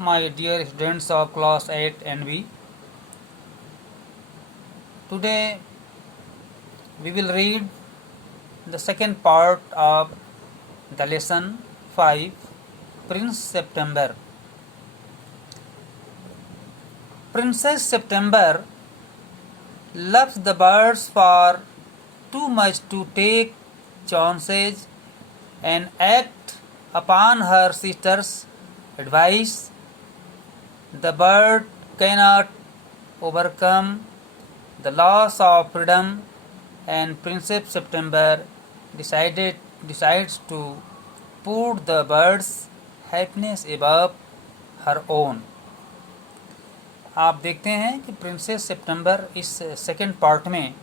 My dear students of class 8 NB, today we will read the second part of the lesson 5, Prince September. Princess September loves the birds for too much to take chances and act upon her sister's advice. The bird cannot overcome the loss of freedom, and Princess September decides to put the bird's happiness above her own. आप देखते हैं कि princess सितंबर इस second part में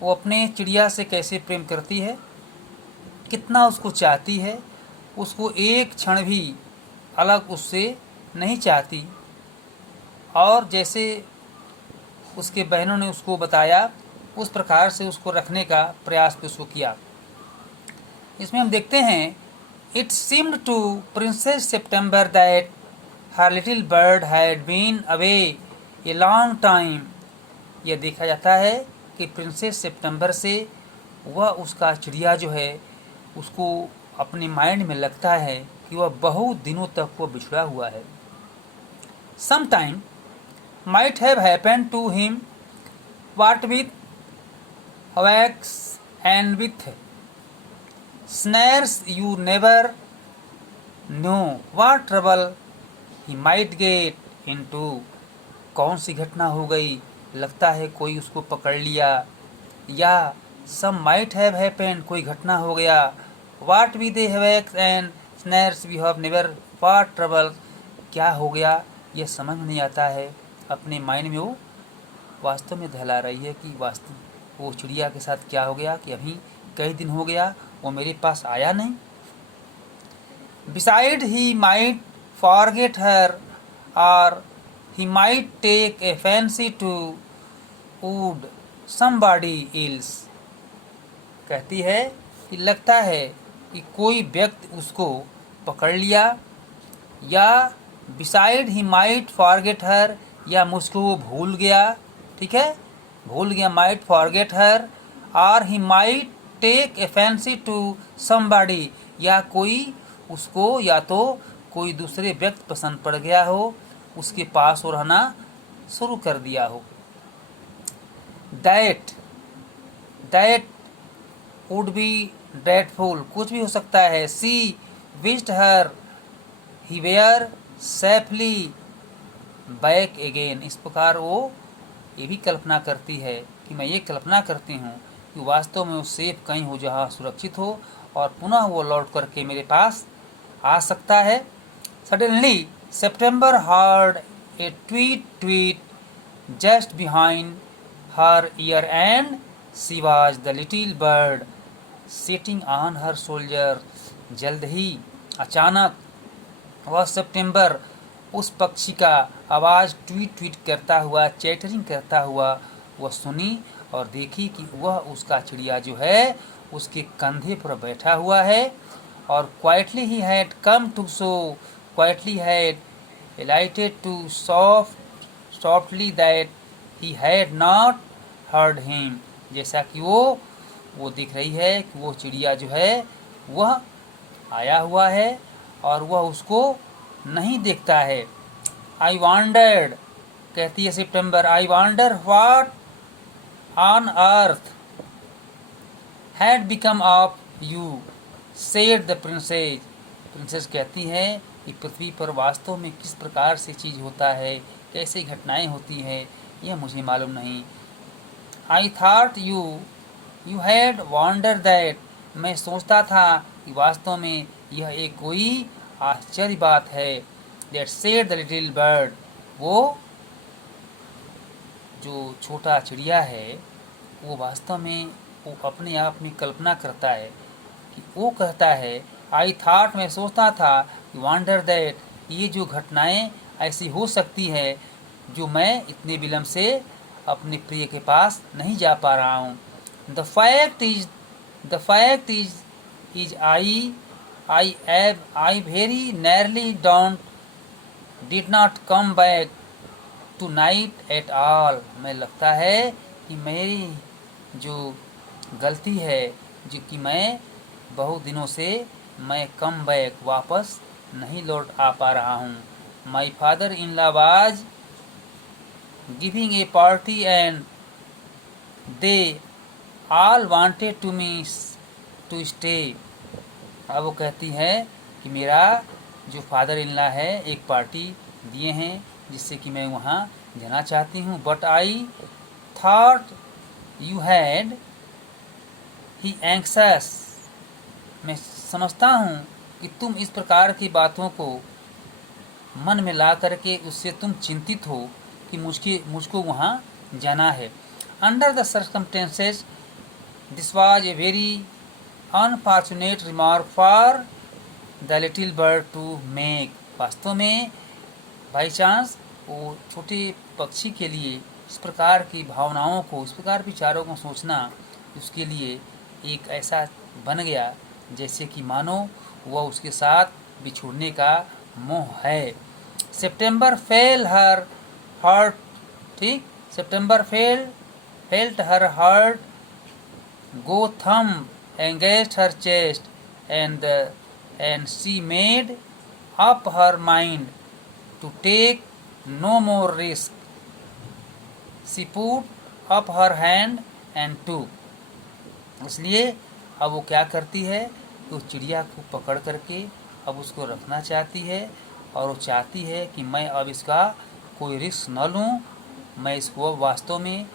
वो अपने चिड़िया से कैसे प्रेम करती है, कितना उसको चाहती है, उसको एक क्षण भी अलग उससे नहीं चाहती, और जैसे उसके बहनों ने उसको बताया उस प्रकार से उसको रखने का प्रयास भी उसको किया। इसमें हम देखते हैं, it seemed to princess September that her little bird had been away a long time. यह देखा जाता है कि प्रिंसेस सितंबर से वह उसका चिड़िया जो है उसको अपने माइंड में लगता है कि वह बहुत दिनों तक वो बिछड़ा हुआ है। Some time might have happened to him what with hawks and with snares you never know what trouble he might get into। कौन सी घटना हो गई, लगता है कोई उसको पकड़ लिया, या some might have happened कोई घटना हो गया, what with the hawks and snares we have never what trouble क्या हो गया यह समझ में नहीं आता है। अपने माइंड में वो वास्तव में दहला रही है कि वास्तव वो चिड़िया के साथ क्या हो गया कि अभी कई दिन हो गया वो मेरे पास आया नहीं। Beside he might forget her और he might take a fancy to would somebody else. कहती है कि लगता है कि कोई व्यक्ति उसको पकड़ लिया, या बिसाइड ही माइट फॉरगेट हर या मुझको वो भूल गया, ठीक है, भूल गया, माइट फॉरगेट हर, और he might take a fancy to somebody या कोई उसको या तो कोई दूसरे व्यक्ति पसंद पड़ गया हो, उसके पास वो रहना शुरू कर दिया हो। दैट वुड बी ड्रेडफुल कुछ भी हो सकता है। She wished her he were safely back again. इस प्रकार वो ये भी कल्पना करती है कि मैं ये कल्पना करती हूँ कि वास्तव में वो सेफ कहीं हो जहाँ सुरक्षित हो और पुनः वो लौट करके मेरे पास आ सकता है। Suddenly September heard a tweet just behind her year and she was the little bird sitting on her shoulder. जल्द ही अचानक वह सितंबर उस पक्षी का आवाज़ ट्वीट करता हुआ, चैटरिंग करता हुआ वह सुनी और देखी कि वह उसका चिड़िया जो है उसके कंधे पर बैठा हुआ है, और quietly he had come to show quietly had alighted too softly that he had not heard him. जैसा कि वो दिख रही है कि वो चिड़िया जो है वह आया हुआ है और वह उसको नहीं देखता है। आई वॉन्डर्ड, कहती है सितंबर, I wonder what on earth had become of you said the princess. Princess कहती है कि पृथ्वी पर वास्तव में किस प्रकार से चीज़ होता है, कैसे घटनाएं होती हैं, यह मुझे मालूम नहीं। I thought you had wonder that, मैं सोचता था कि वास्तव में यह एक कोई आश्चर्य बात है। That said the little bird, वो जो छोटा चिड़िया है वो वास्तव में वो अपने आप में कल्पना करता है कि वो कहता है आई थॉट, मैं सोचता था, वॉन्डर दैट, ये जो घटनाएं ऐसी हो सकती है जो मैं इतने विलम्ब से अपने प्रिय के पास नहीं जा पा रहा हूँ। The fact is I very nearly don't did not come back tonight at all. मैं लगता है कि मेरी जो गलती है, जो कि मैं बहुत दिनों से मैं कम बैक वापस नहीं लौट आ पा रहा हूँ। My father in law was giving a party and they all wanted to me to stay. अब वो कहती है कि मेरा जो फादर इन लॉ है एक पार्टी दिए हैं जिससे कि मैं वहाँ जाना चाहती हूँ। But I thought you had he anxious. मैं समझता हूँ कि तुम इस प्रकार की बातों को मन में ला करके उससे तुम चिंतित हो कि मुझको वहाँ जाना है। Under the circumstances this was a very unfortunate remark for the little bird to make. वास्तव में बाई चांस वो छोटे पक्षी के लिए इस प्रकार की भावनाओं को, इस प्रकार विचारों को सोचना उसके लिए एक ऐसा बन गया जैसे कि मानो वह उसके साथ बिछुड़ने का मोह है। सितंबर फेल हर हार्ट, ठीक, सितंबर felt her heart go thumb against her chest and she made up her mind to take no more risk. She put up her hand and took। इसलिए अब वो क्या करती है तो चिड़िया को पकड़ करके अब उसको रखना चाहती है और वो चाहती है कि मैं अब इसका कोई रिस्क न लूँ। मैं इसको अब वास्तव में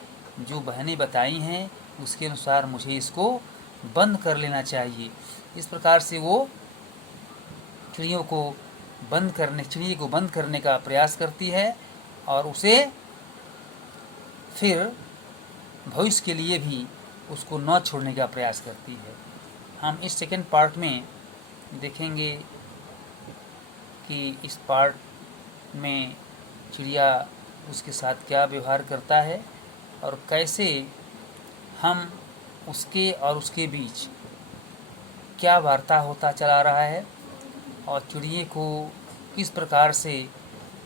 जो बहनें बताई हैं उसके अनुसार मुझे इसको बंद कर लेना चाहिए। इस प्रकार से वो चिड़िया को बंद करने का प्रयास करती है और उसे फिर भविष्य के लिए भी उसको न छोड़ने का प्रयास करती है। हम इस सेकेंड पार्ट में देखेंगे कि इस पार्ट में चिड़िया उसके साथ क्या व्यवहार करता है और कैसे हम उसके और उसके बीच क्या वार्ता होता चला रहा है और चिड़िया को किस प्रकार से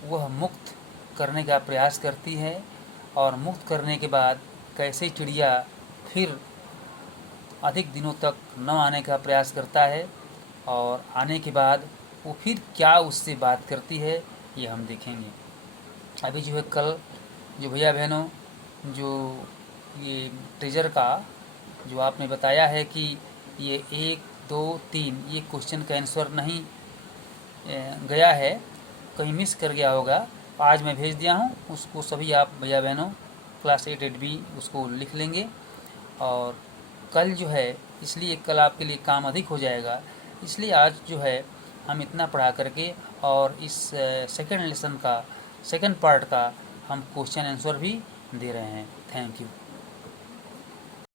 वह मुक्त करने का प्रयास करती है और मुक्त करने के बाद कैसे चिड़िया फिर अधिक दिनों तक न आने का प्रयास करता है और आने के बाद वो फिर क्या उससे बात करती है ये हम देखेंगे। अभी जो है कल जो भैया बहनों जो ये ट्रेजर का जो आपने बताया है कि ये 1, 2, 3 ये क्वेश्चन का आंसर नहीं गया है, कहीं मिस कर गया होगा, आज मैं भेज दिया हूँ उसको सभी आप भैया बहनों क्लास 8 8B उसको लिख लेंगे और कल जो है इसलिए कल आपके लिए काम अधिक हो जाएगा, इसलिए आज जो है हम इतना पढ़ा करके और इस सेकंड लेसन का सेकंड पार्ट का हम क्वेश्चन आंसर भी दे रहे हैं। Thank you.